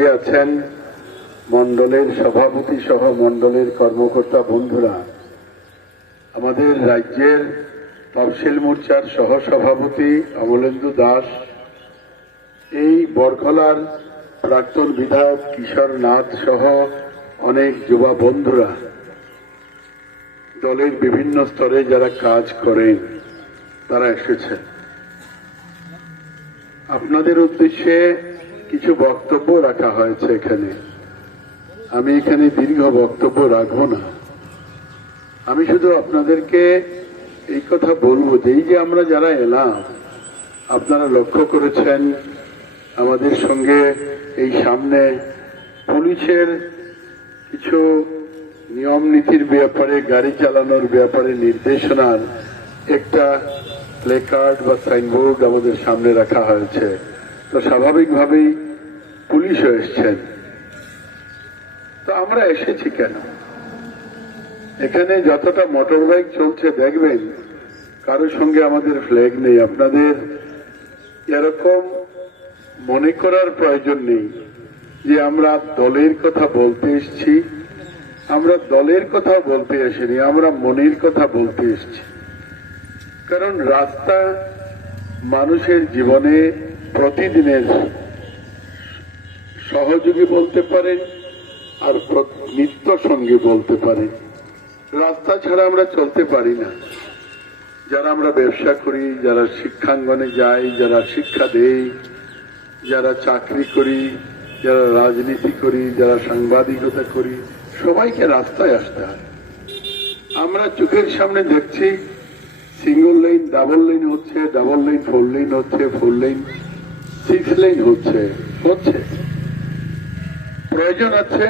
সঙ্গে আছেন মণ্ডলের সভাপতি সহ মণ্ডলের কর্মকর্তা বন্ধুরা, আমাদের রাজ্যের তফসিল মোর্চার সহসভাপতি অমলেন্দু দাস, এই বরকলার প্রাক্তন বিধায়ক কিশোর নাথ সহ অনেক যুবা বন্ধুরা, দলের বিভিন্ন স্তরে যারা কাজ করেন তারা এসেছেন। আপনাদের উদ্দেশ্যে কিছু বক্তব্য রাখা হয়েছে এখানে। আমি এখানে দীর্ঘ বক্তব্য রাখবো না। আমি শুধু আপনাদেরকে এই কথা বলবো যে এই যে আমরা যারা এলাম, আপনারা লক্ষ্য করেছেন আমাদের সঙ্গে এই সামনে পুলিশের কিছু নিয়ম নীতির ব্যাপারে, গাড়ি চালানোর ব্যাপারে নির্দেশনার একটা প্লেকার্ড বা সাইনবোর্ড আমাদের সামনে রাখা হয়েছে। তো স্বাভাবিকভাবেই পুলিশও এসছেন। তো আমরা এসেছি কেন? এখানে যতটা মোটর বাইক চলছে দেখবেন কারোর সঙ্গে আমাদের ফ্ল্যাগ নেই। আপনাদের এরকম মনে করার প্রয়োজন নেই যে আমরা দলের কথা বলতে এসেছি। আমরা দলের কথা বলতে আসিনি, আমরা মনের কথা বলতে এসেছি। কারণ রাস্তা মানুষের জীবনে প্রতিদিনের সহযোগী বলতে পারেন আর নিত্য সঙ্গী বলতে পারেন। রাস্তা ছাড়া আমরা চলতে পারি না। যারা আমরা ব্যবসা করি, যারা শিক্ষাঙ্গনে যাই, যারা শিক্ষা দেই, যারা চাকরি করি, যারা রাজনীতি করি, যারা সাংবাদিকতা করি, সবাইকে রাস্তায় আসতে হয়। আমরা চোখের সামনে দেখছি সিঙ্গল লাইন, ডাবল লাইন হচ্ছে, ডাবল লাইন ফোর লাইন হচ্ছে, ফোর লাইন 6 লাইন হচ্ছে। প্রয়োজন আছে,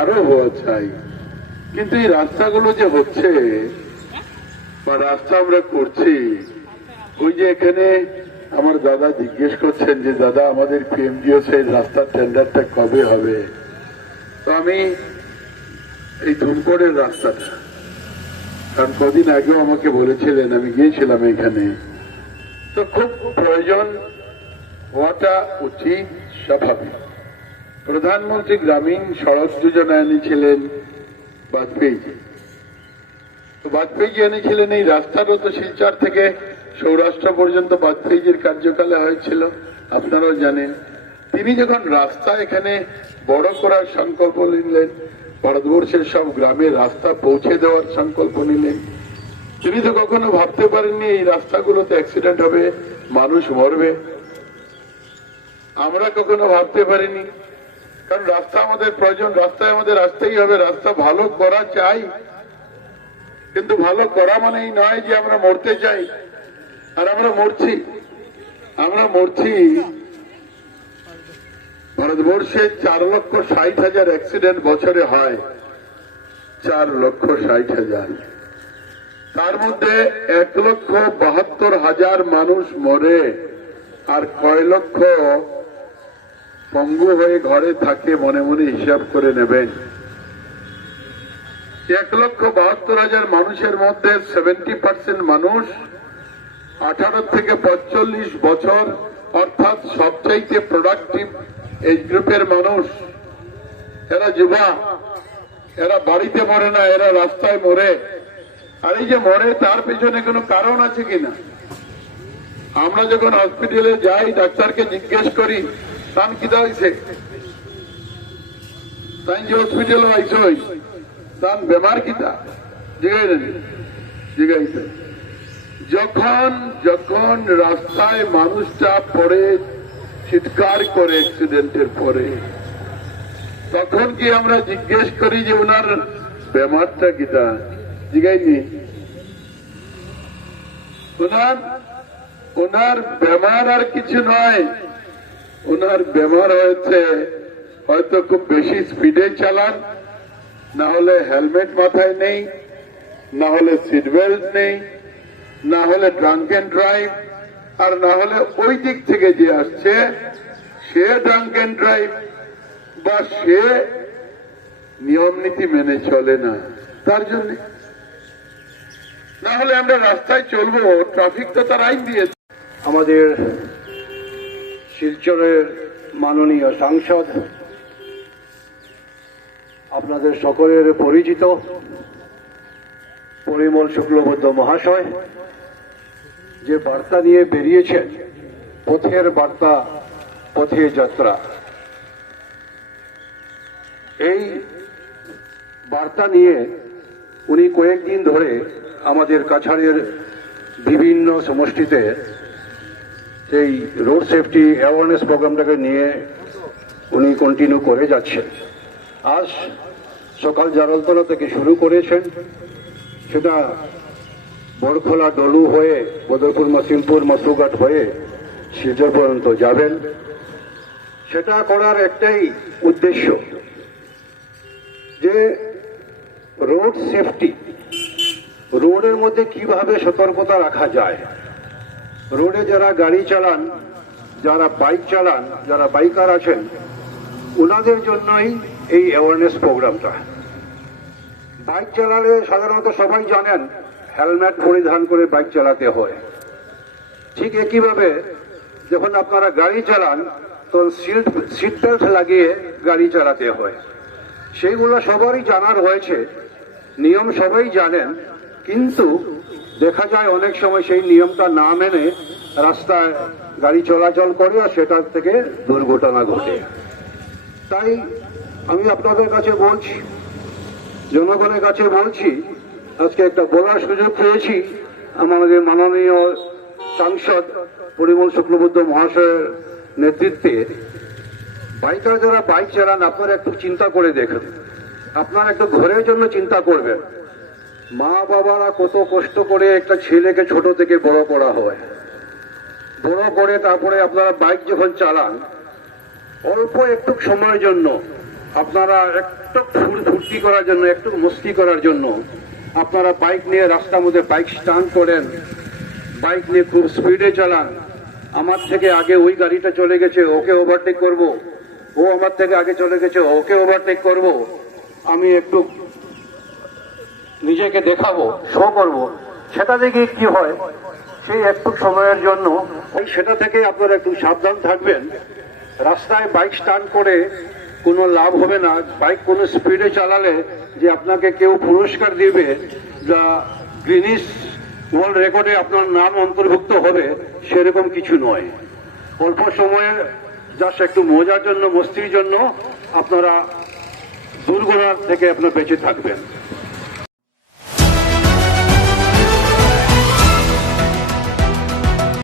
আরো হওয়া চাই। কিন্তু এই রাস্তাগুলো যে হচ্ছে বা রাস্তা আমরা করছি, ওই যে এখানে আমার দাদা জিজ্ঞেস করছেন যে দাদা আমাদের পিএমজিও সেই রাস্তার টেন্ডারটা কবে হবে? তো আমি এই ধুমকড়ের রাস্তাটা, কারণ কদিন আগেও আমাকে বলেছিলেন, আমি গিয়েছিলাম এখানে, তো খুব প্রয়োজন হওয়াটা উচিত, স্বাভাবিক। প্রধানমন্ত্রী গ্রামীণ সড়ক যোজনা এনেছিলেন বাজপেয়ীজি। তো বাজপেয়ীজি এনেছিলেন এই রাস্তাটা, তো শিলচর থেকে সৌরাষ্ট্র পর্যন্ত বাজপেয়ীজির কার্যকালে হয়েছিল, আপনারাও জানেন। তিনি যখন রাস্তা এখানে বড় করার সংকল্প নিলেন, ভারতবর্ষের সব গ্রামে রাস্তা পৌঁছে দেওয়ার সংকল্প নিলেন, তিনি তো কখনো ভাবতে পারেননি এই রাস্তাগুলোতে অ্যাক্সিডেন্ট হবে, মানুষ মরবে। আমরা কখনো ভাবতে পারিনি, কারণ রাস্তা আমাদের প্রয়োজন, রাস্তায় আমাদের আসতেই হবে। রাস্তা ভালো করা চাই, কিন্তু ভালো করা মানেই নয় যে আমরা মরতে চাই। আর আমরা মরছি। ভারতবর্ষে 4,60,000 অ্যাক্সিডেন্ট বছরে হয়, 4,60,000। তার মধ্যে 1,72,000 মানুষ মরে, আর কয় লক্ষ পঙ্গু হয়ে ঘরে থাকে, মনে মনে হিসাব করে নেবেন। 1,72,000 মানুষের মধ্যে 70% মানুষ 18 থেকে 45 বছর, অর্থাৎ সবচাইতে প্রোডাক্টিভ এজ গ্রুপের মানুষ। এরা যুবা, এরা বাড়িতে মরে না, এরা রাস্তায় মরে। আর এই যে মরে, তার পেছনে কোনো কারণ আছে কিনা? আমরা যখন হসপিটালে যাই, ডাক্তারকে জিজ্ঞেস করি তান কিদা হয়েছে, তাই যে হসপিটাল আইসই তান বেমার কিতা জিগাইছে। যখন রাস্তায় মানুষটা পড়ে চিৎকার করে অ্যাক্সিডেন্টের পরে, তখন কি আমরা জিজ্ঞেস করি যে ওনার বেমারটা কিতা? জিগাইনি। ওনার বেমার আর কিছু নয়, ওনার বেমার হয়েছে হয়তো খুব বেশি স্পিডে চালান, না হলে হেলমেট মাথায় নেই, না হলে সিট বেল্ট নেই, না হলে ড্রাঙ্ক এন্ড ড্রাইভ, আর না হলে ওই দিক থেকে যে আসছে সে ড্রাঙ্ক এন্ড ড্রাইভ, বা সে নিয়ম নীতি মেনে চলে না, তার জন্য। না হলে আমরা রাস্তায় চলবো, ট্রাফিক তো তার আইন দিয়েছে। আমাদের শিলচরের মাননীয় সাংসদ আপনাদের সকলের পরিচিত পরিমল শুক্লবৈদ্য মহাশয় যে বার্তা নিয়ে বেরিয়েছেন, পথের বার্তা পথে যাত্রা, এই বার্তা নিয়ে উনি কয়েকদিন ধরে আমাদের কাছাড়ের বিভিন্ন সমষ্টিতে এই রোড সেফটি অ্যাওয়ারনেস প্রোগ্রামটাকে নিয়ে উনি কন্টিনিউ করে যাচ্ছেন। আজ সকাল জারলতলা থেকে শুরু করেছেন, সেটা বড়খোলা ডলু হয়ে বদরপুর মাসিমপুর মাসুঘাট হয়ে শিলচর পর্যন্ত যাবেন। সেটা করার একটাই উদ্দেশ্য যে রোড সেফটি, রোডের মধ্যে কিভাবে সতর্কতা রাখা যায়। রোডে যারা গাড়ি চালান, যারা বাইক চালান, যারা বাইকার আছেন, ওনাদের জন্যই এই অ্যাওয়ারনেস প্রোগ্রামটা। বাইক চালালে সাধারণত সবাই জানেন হেলমেট পরিধান করে বাইক চালাতে হয়। ঠিক একইভাবে যখন আপনারা গাড়ি চালান তখন সিট বেল্ট লাগিয়ে গাড়ি চালাতে হয়। সেইগুলো সবারই জানার হয়েছে, নিয়ম সবাই জানেন, কিন্তু দেখা যায় অনেক সময় সেই নিয়মটা না মেনে রাস্তায় গাড়ি চলাচল করে আর সেটার থেকে দুর্ঘটনা ঘটে। তাই আমি আপনাদের কাছে বলছি, জনগণের কাছে বলছি, আজকে একটা বলার সুযোগ পেয়েছি আমাদের মাননীয় সাংসদ পরিমল শুক্লবৈদ্য মহাশয়ের নেতৃত্বে। বাইকার যারা বাইক চালান, আপনারা একটু চিন্তা করে দেখুন, আপনারা একটু ঘরের জন্য চিন্তা করবেন। মা বাবারা কত কষ্ট করে একটা ছেলেকে ছোট থেকে বড় করা হয়, বড় করে তারপরে আপনারা বাইক যখন চালান, অল্প একটু সময়ের জন্য আপনারা একটু ফুর্তি করার জন্য, একটু মস্তি করার জন্য আপনারা বাইক নিয়ে রাস্তার মধ্যে বাইক স্টান্ট করেন, বাইক নিয়ে খুব স্পিডে চালান। আমার থেকে আগে ওই গাড়িটা চলে গেছে, ওকে ওভারটেক করব, ও আমার থেকে আগে চলে গেছে, ওকে ওভারটেক করব, আমি একটু নিজেকে দেখাবো, শো করব। সেটা দেখে কি হয়, সেই একটু সময়ের জন্য ওই সেটা থেকে আপনারা একটু সাবধান থাকবেন। রাস্তায় বাইক স্টান্ট করে কোনো লাভ হবে না। বাইক কোনো স্পিডে চালালে যে আপনাকে কেউ পুরস্কার দিবে, যা গিনিস ওয়ার্ল্ড রেকর্ডে আপনার নাম অন্তর্ভুক্ত হবে, সেরকম কিছু নয়। অল্প সময়ে জাস্ট একটু মজার জন্য, মস্তির জন্য আপনারা দুর্ঘটনা থেকে আপনার বেঁচে থাকবেন।